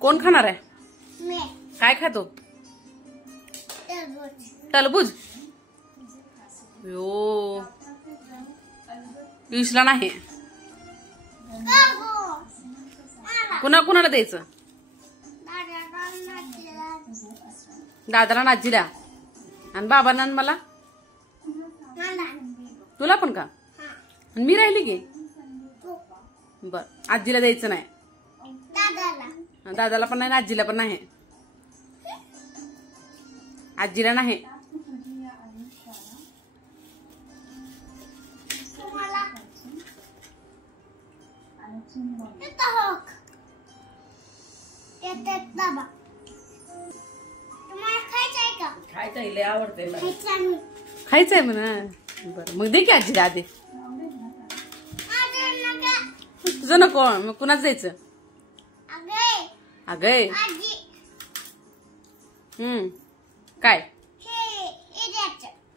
कोण खाणार आहे? काय खातो? टरबूज. यो पियुषला नाही. कुणाला द्यायचं? दादाला नाजीला आणि बाबांना मला. तुला पण का? आणि मी राहिली की. बर आजीला द्यायचं नाही. दादाला पण नाही आजीला पण नाही. आजीला नाही. खायचं आवडते. खायचंय म्हणा. बरं मग दे की आजीला आधी. तुझं नको मग कुणाच द्यायचं? अगय काय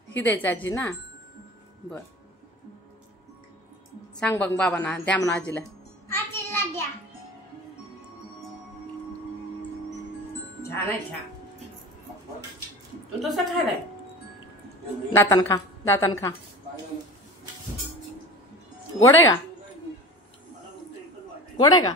ही द्यायचं आजी ना. बर सांग बघ बाबांना द्या म्हणा आजीला. छान आहे छान. तू तसं खायलाय. दातान खा दातान खा. गोड आहे का? गोड आहे का?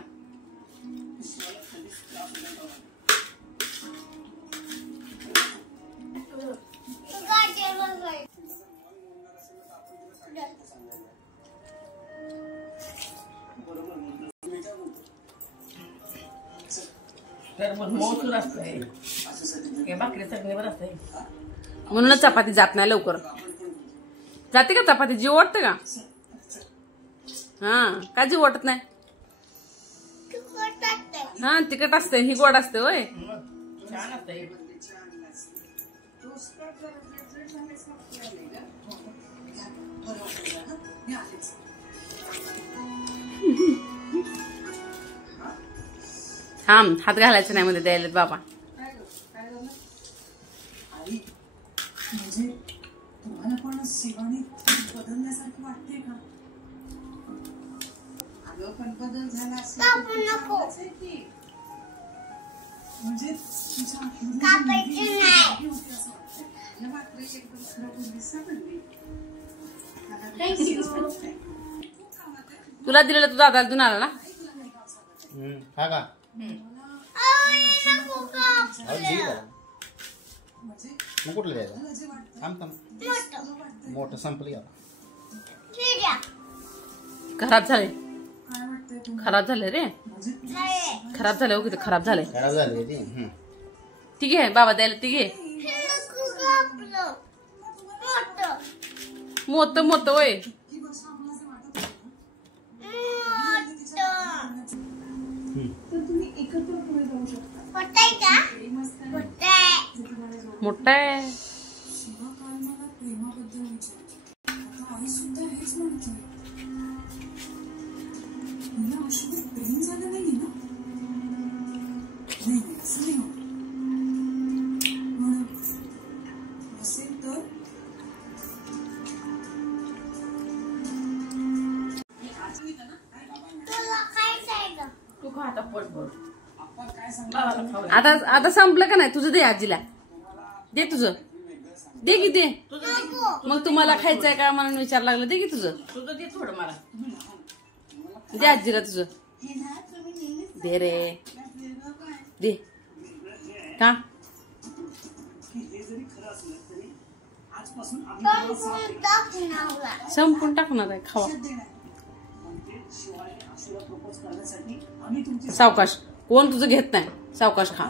म्हणूनच चपाती जात नाही लवकर. जाते का चपाती? जीव वाटते का? हा का जीव वाटत नाही? हा तिखट असते. ही गोड असते होय. छान असते. थांब हात घालायचं नाही मध्ये द्यायला बाबा. म्हणजे तुम्हाला पण शिवानी बदलण्यासारखं वाटते का? अगं पण बदल झाला असेल म्हणजे तुला दिलेलं तू दादाला देऊन आला ना. मग कुठलं द्यायचं? मोठं संपलं. खराब झाले. खराब झाले रे. खराब झाले. ओके खराब झाले. खराब झाले ठीक आहे बाबा द्यायला. ठीक आहे मोठ मोठ वय. मोठा आहे. तू खा आता पोट भर. आता संपलं का नाही? तुझं दे आजीला. दे तुझं. दे की दे. मग तुम्हाला खायचंय का म्हणून विचार लागला. दे की तुझं. तुझं दे थोडं मला. दे आजीला तुझं. दे रे दे. का संपून टाकणार आहे? खावा सावकाश. कोण तुझं घेत नाही. सावकाश खा.